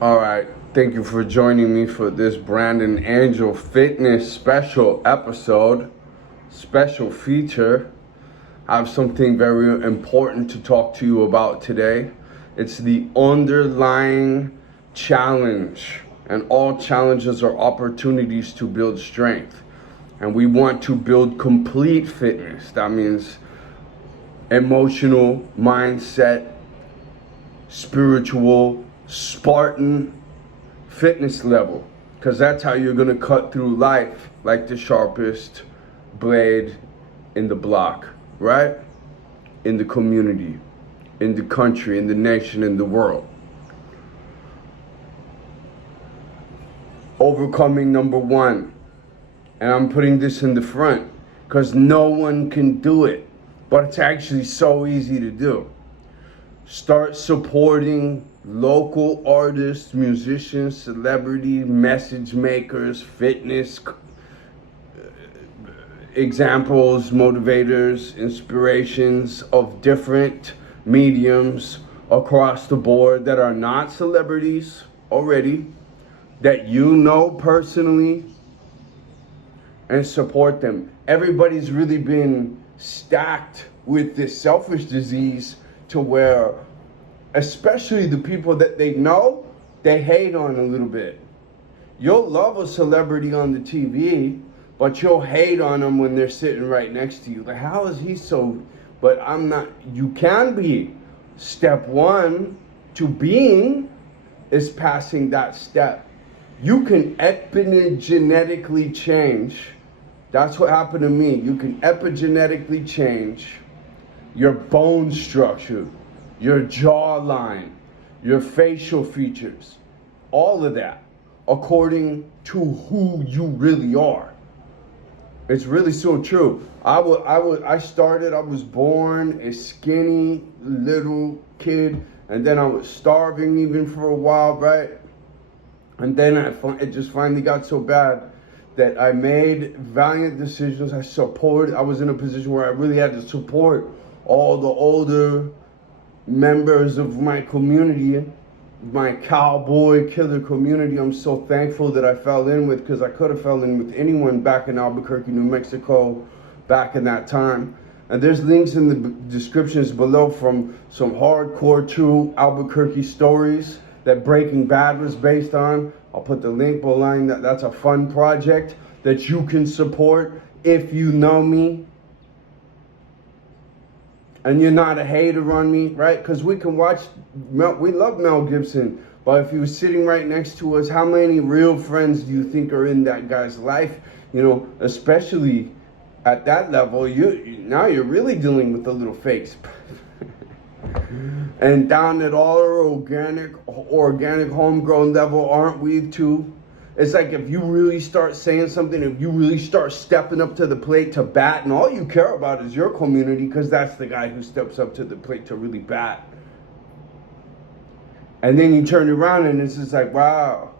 All right, thank you for joining me for this Brandon Angel Fitness special episode, special feature. I have something very important to talk to you about today. It's the underlying challenge, and all challenges are opportunities to build strength. And we want to build complete fitness. That means emotional, mindset, spiritual, Spartan fitness level, because that's how you're going to cut through life like the sharpest blade in the block, right? In the community, in the country, in the nation, in the world. Overcoming number one, and I'm putting this in the front because no one can do it, but it's actually so easy to do. Start supporting local artists, musicians, celebrities, message makers, fitness examples, motivators, inspirations of different mediums across the board that are not celebrities already, that you know personally, and support them. Everybody's really been stacked with this selfish disease to where, especially the people that they know, they hate on a little bit. You'll love a celebrity on the TV, but you'll hate on them when they're sitting right next to you. Like, how is he so? But I'm not. You can be. Step one to being is passing that step. You can epigenetically change. That's what happened to me. You can epigenetically change your bone structure, your jawline, your facial features, all of that, according to who you really are. It's really so true. I was born a skinny little kid, and then I was starving even for a while, right? And then it just finally got so bad that I made valiant decisions. I was in a position where I really had to support all the older members of my community, my cowboy killer community. I'm so thankful that I fell in with, because I could have fell in with anyone back in Albuquerque, New Mexico, back in that time. And there's links in the descriptions below from some hardcore true Albuquerque stories that Breaking Bad was based on. I'll put the link below. That's a fun project that you can support if you know me and you're not a hater on me, right? Because we can watch, we love Mel Gibson, but if he was sitting right next to us, how many real friends do you think are in that guy's life? You know, especially at that level, now you're really dealing with the little fakes. And down at our organic homegrown level, aren't we too? It's like if you really start saying something, if you really start stepping up to the plate to bat, and all you care about is your community, because that's the guy who steps up to the plate to really bat. And then you turn around and it's just like, wow,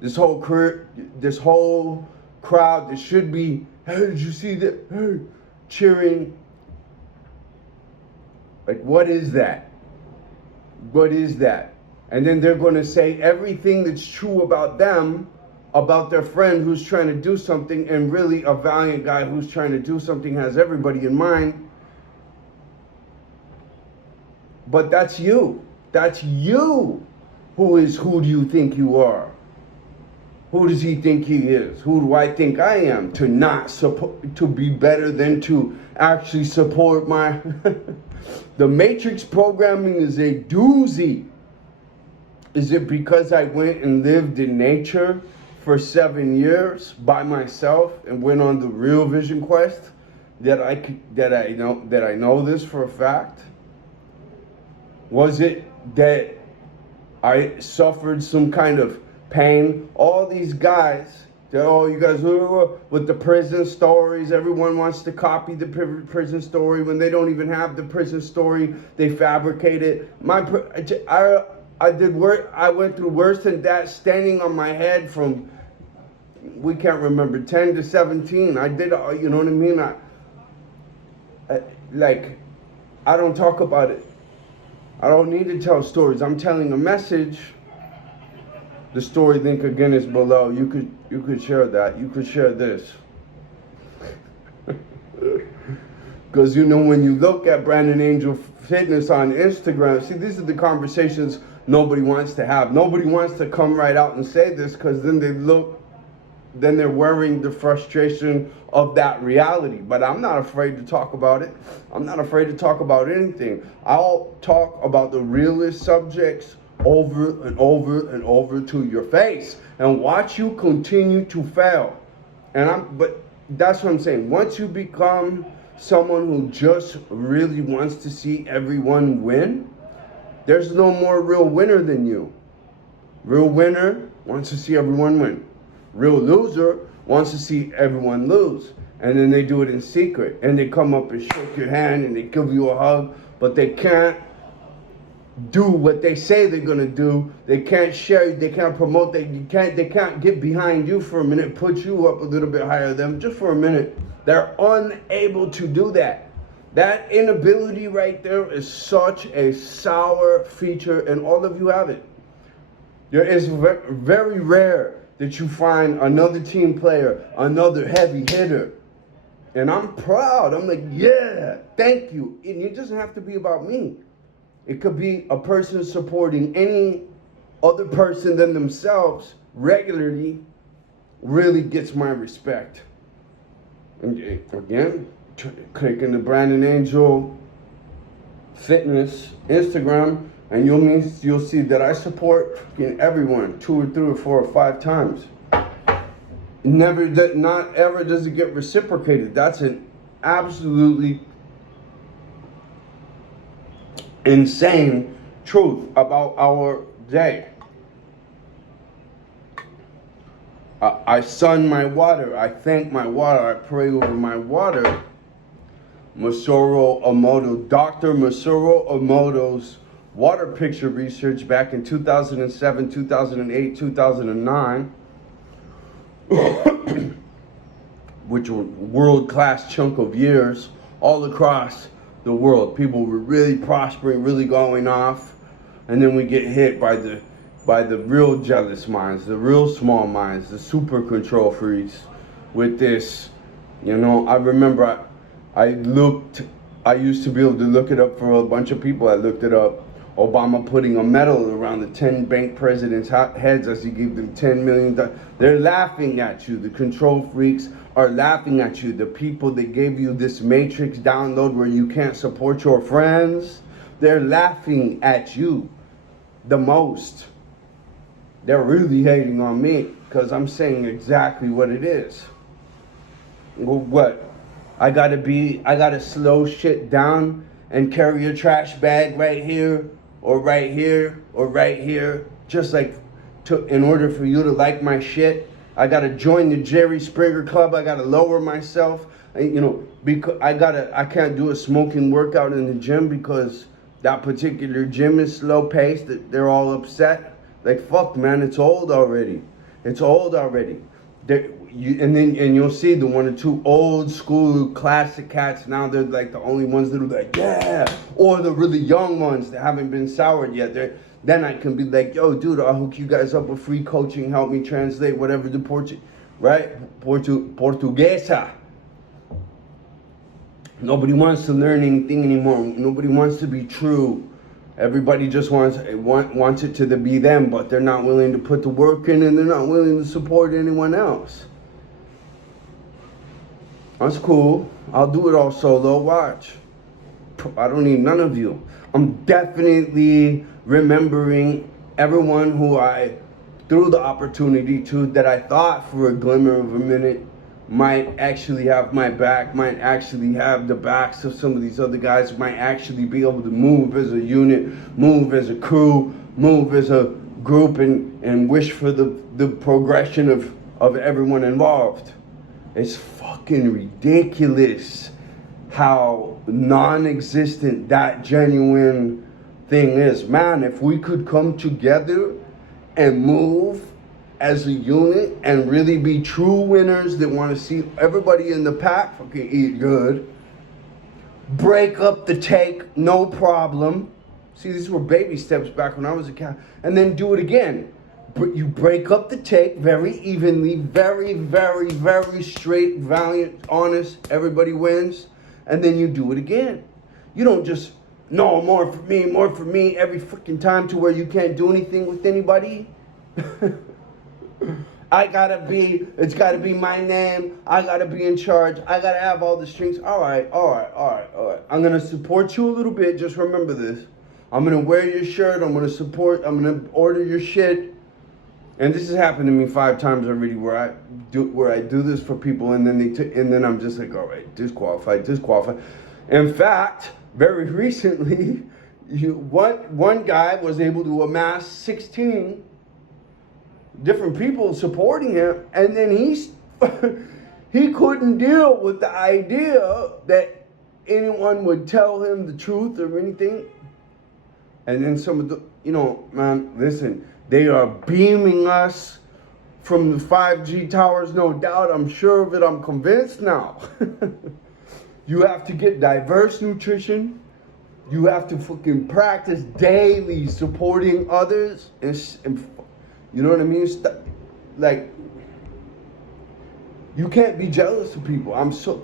this whole crowd that should be, hey, did you see that? Hey, cheering. Like, what is that? What is that? And then they're going to say everything that's true about them, about their friend who's trying to do something, and really a valiant guy who's trying to do something has everybody in mind. But that's you. That's you. Who do you think you are? Who does he think he is? Who do I think I am to not support, to be better than to actually support my... The Matrix programming is a doozy. Is it because I went and lived in nature for 7 years by myself and went on the real vision quest that I know this for a fact? Was it that I suffered some kind of pain? All these guys, you guys with the prison stories, everyone wants to copy the prison story when they don't even have the prison story. They fabricate it. I went through worse than that, standing on my head from, we can't remember, 10 to 17. I did, you know what I mean? I don't talk about it. I don't need to tell stories. I'm telling a message The story link again is below. You could share that. You could share this. Because when you look at Brandon Angel Fitness on Instagram, see, these are the conversations nobody wants to have. Nobody wants to come right out and say this, because then they're wearing the frustration of that reality. But I'm not afraid to talk about it. I'm not afraid to talk about anything. I'll talk about the realest subjects over and over and over to your face and watch you continue to fail. But that's what I'm saying. Once you become someone who just really wants to see everyone win, there's no more real winner than you. Real winner wants to see everyone win. Real loser wants to see everyone lose. And then they do it in secret. And they come up and shake your hand and they give you a hug, but they can't do what they say they're gonna do. They can't share, they can't promote, they can't get behind you for a minute, put you up a little bit higher than them just for a minute. They're unable to do that. That inability right there is such a sour feature, and all of you have it. There is very rare that you find another team player, another heavy hitter. And I'm proud. I'm like, yeah, thank you. And it doesn't have to be about me. It could be a person supporting any other person than themselves regularly really gets my respect. And again, click into Brandon Angel Fitness Instagram, and you'll see that I support everyone 2 or 3 or 4 or 5 times. Not ever does it get reciprocated. That's an absolutely insane truth about our day. I sun my water. I thank my water. I pray over my water. Dr. Masaru Emoto's water picture research back in 2007, 2008, 2009, which were world-class chunk of years all across the world. People were really prospering, really going off, and then we get hit by the real jealous minds, the real small minds, the super control freaks with this. I remember I used to be able to look it up for a bunch of people. I looked it up. Obama putting a medal around the 10 bank presidents' heads as he gave them $10 million. They're laughing at you. The control freaks are laughing at you. The people that gave you this Matrix download where you can't support your friends, they're laughing at you the most. They're really hating on me because I'm saying exactly what it is. Well, what? I gotta slow shit down and carry a trash bag right here, or right here, or right here, just like in order for you to like my shit. I gotta join the Jerry Springer Club. I gotta lower myself, because I can't do a smoking workout in the gym because that particular gym is slow paced. They're all upset. Like, fuck, man, it's old already. It's old already. And you'll see the 1 or 2 old school classic cats. Now they're like the only ones that are like, yeah. Or the really young ones that haven't been soured yet. Then I can be like, yo, dude, I'll hook you guys up with free coaching. Help me translate whatever the Portuguesa. Nobody wants to learn anything anymore. Nobody wants to be true. Everybody just wants it to be them, but they're not willing to put the work in, and they're not willing to support anyone else. That's cool. I'll do it all solo. Watch. I don't need none of you. I'm definitely remembering everyone who I threw the opportunity to, that I thought for a glimmer of a minute might actually have my back, might actually have the backs of some of these other guys, might actually be able to move as a unit, move as a crew, move as a group, and wish for the progression of everyone involved. It's fucking ridiculous how non-existent that genuine thing is. Man, if we could come together and move as a unit and really be true winners that want to see everybody in the pack fucking eat good, break up the take, no problem. See, these were baby steps back when I was a cat. And then do it again. you break up the take very evenly, very, very, very straight, valiant, honest, everybody wins, and then you do it again. You don't just, no, more for me, every freaking time to where you can't do anything with anybody. It's gotta be my name, I gotta be in charge, I gotta have all the strings. All right. I'm gonna support you a little bit, just remember this. I'm gonna wear your shirt, I'm gonna order your shit. And this has happened to me 5 times already where I do this for people and then I'm just like, all right, disqualified. In fact, very recently, one guy was able to amass 16 different people supporting him, and then he couldn't deal with the idea that anyone would tell him the truth or anything. And then some of the, man, listen, they are beaming us from the 5G towers, no doubt. I'm sure of it. I'm convinced now. You have to get diverse nutrition. You have to fucking practice daily supporting others. And you know what I mean? Like, you can't be jealous of people.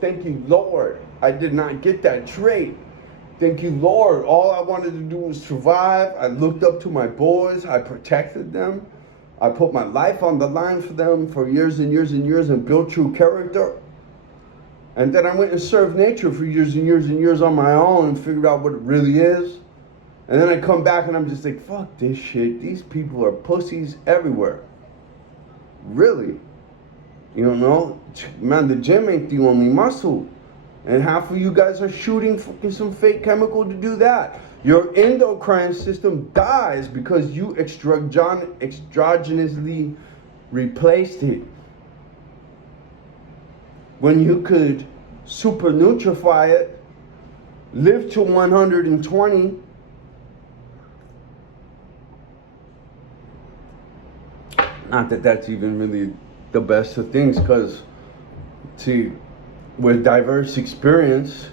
Thank you, Lord. I did not get that trait. Thank you, Lord. All I wanted to do was survive. I looked up to my boys. I protected them. I put my life on the line for them for years and years and years and built true character. And then I went and served nature for years and years and years on my own and figured out what it really is. And then I come back and I'm just like, fuck this shit. These people are pussies everywhere. Really? You don't know? Man, the gym ain't the only muscle. And half of you guys are shooting fucking some fake chemical to do that. Your endocrine system dies because you exogenously replaced it. When you could super nutrify it, live to 120, not that that's even really the best of things, because, see, with diverse experience,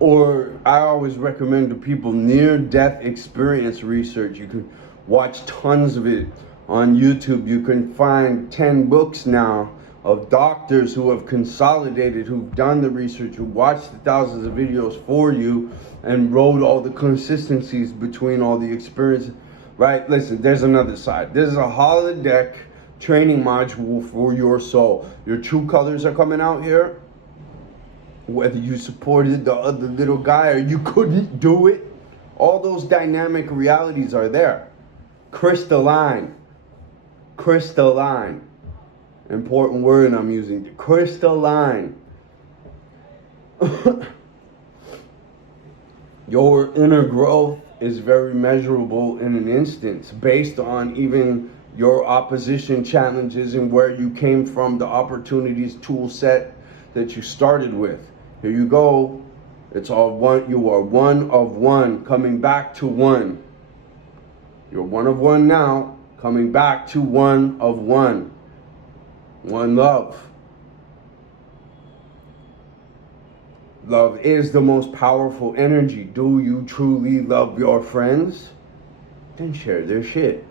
or I always recommend to people near-death experience research. You can watch tons of it on YouTube. You can find 10 books now of doctors who have consolidated, who've done the research, who watched the thousands of videos for you and wrote all the consistencies between all the experiences, right? Listen, there's another side. This is a holodeck training module for your soul. Your true colors are coming out here. Whether you supported the other little guy or you couldn't do it, all those dynamic realities are there. Crystalline. Important word I'm using. Crystalline. Your inner growth is very measurable in an instance based on even your opposition challenges and where you came from, the opportunities, tool set that you started with. Here you go. It's all one. You are one of one, coming back to one. You're one of one now, coming back to one of one. One love. Love is the most powerful energy. Do you truly love your friends? Then share their shit.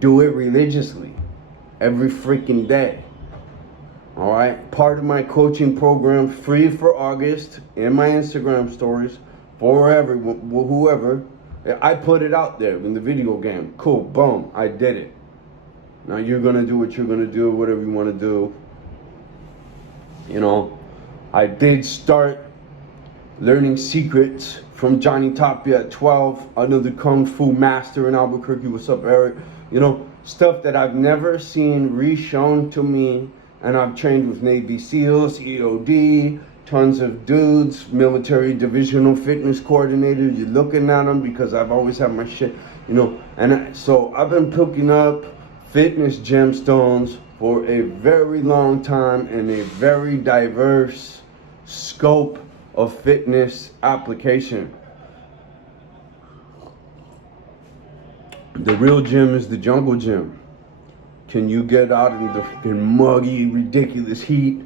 Do it religiously. Every freaking day. All right, part of my coaching program, free for August, in my Instagram stories, for whoever. I put it out there in the video game. Cool, boom, I did it. Now you're gonna do what you're gonna do, whatever you wanna do. You know, I did start learning secrets from Johnny Tapia at 12, another Kung Fu master in Albuquerque. What's up, Eric? You know, stuff that I've never seen re-shown to me. And I've trained with Navy SEALs, EOD, tons of dudes, military divisional fitness coordinators. You're looking at them because I've always had my shit, And so I've been picking up fitness gemstones for a very long time in a very diverse scope of fitness application. The real gym is the jungle gym. Can you get out in the muggy, ridiculous heat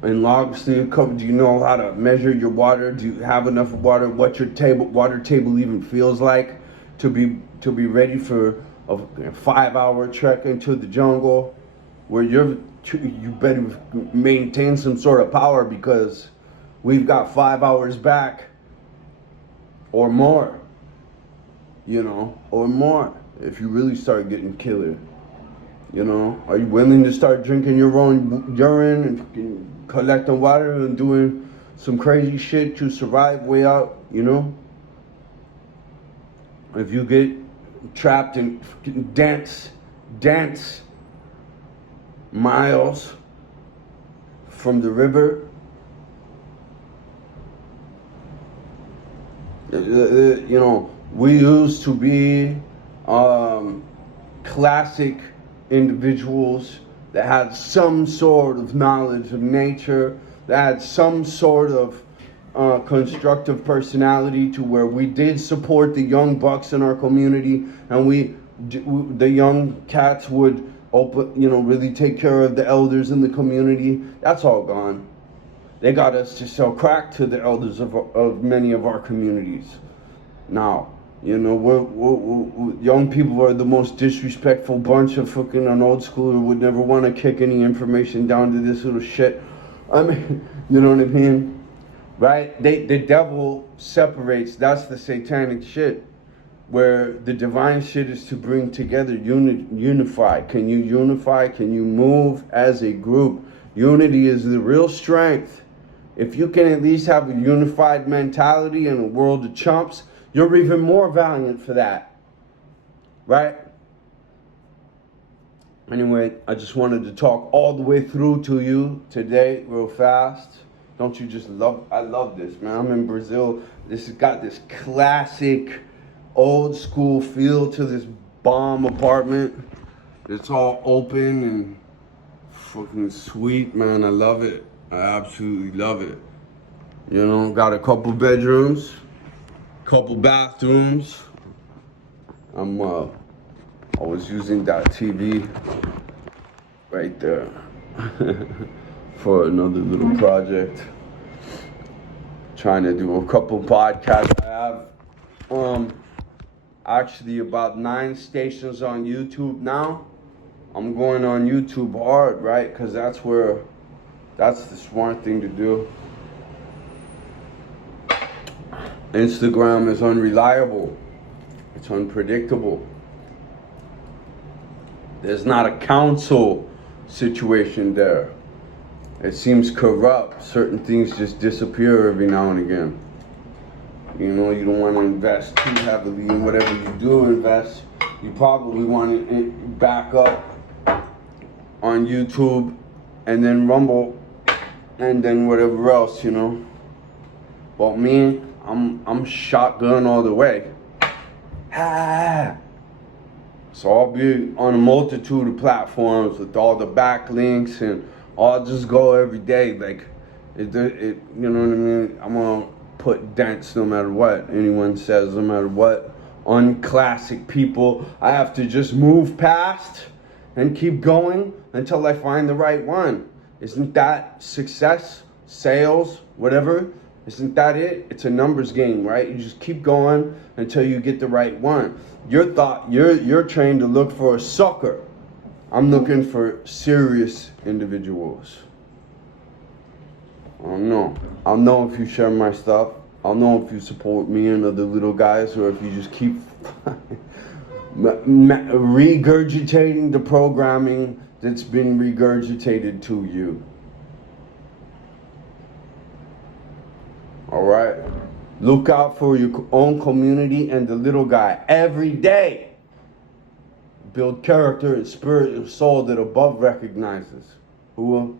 and log stick? Do you know how to measure your water? Do you have enough water? What your water table even feels like to be ready for a 5-hour trek into the jungle where you better maintain some sort of power because we've got 5 hours back or more, or more if you really start getting killer. Are you willing to start drinking your own urine and collecting water and doing some crazy shit to survive way out, If you get trapped in dense miles from the river, we used to be classic individuals that had some sort of knowledge of nature, that had some sort of constructive personality to where we did support the young bucks in our community, and the young cats would really take care of the elders in the community. That's all gone. They got us to sell crack to the elders of many of our communities. Now, we're young people are the most disrespectful bunch of fucking an old schooler would never want to kick any information down to this little shit. I mean, you know what I mean? Right? The devil separates. That's the satanic shit. Where the divine shit is to bring together, unify. Can you unify? Can you move as a group? Unity is the real strength. If you can at least have a unified mentality in a world of chumps, you're even more valiant for that. Right? Anyway, I just wanted to talk all the way through to you today real fast. Don't you just I love this, man. I'm in Brazil. This has got this classic old school feel to this bomb apartment. It's all open and fucking sweet, man. I love it. I absolutely love it. Got a couple bedrooms, couple bathrooms. I was using that TV right there for another little project. Trying to do a couple podcasts. I have actually about 9 stations on YouTube now. I'm going on YouTube hard, right? Because that's the smart thing to do. Instagram is unreliable. It's unpredictable. There's not a council situation there. It seems corrupt. Certain things just disappear every now and again. You don't want to invest too heavily in whatever you do invest. You probably want to back up on YouTube and then Rumble and then whatever else, But me, I'm shotgun all the way. So I'll be on a multitude of platforms with all the backlinks, and I'll just go every day. Like, you know what I mean? I'm gonna put dents no matter what anyone says, no matter what unclassic people. I have to just move past and keep going until I find the right one. Isn't that success, sales, whatever? Isn't that it? It's a numbers game, right? You just keep going until you get the right one. You're trained to look for a sucker. I'm looking for serious individuals. I don't know. I'll know if you share my stuff. I'll know if you support me and other little guys, or if you just keep regurgitating the programming that's been regurgitated to you. All right? Look out for your own community and the little guy every day. Build character and spirit and soul that above recognizes. Who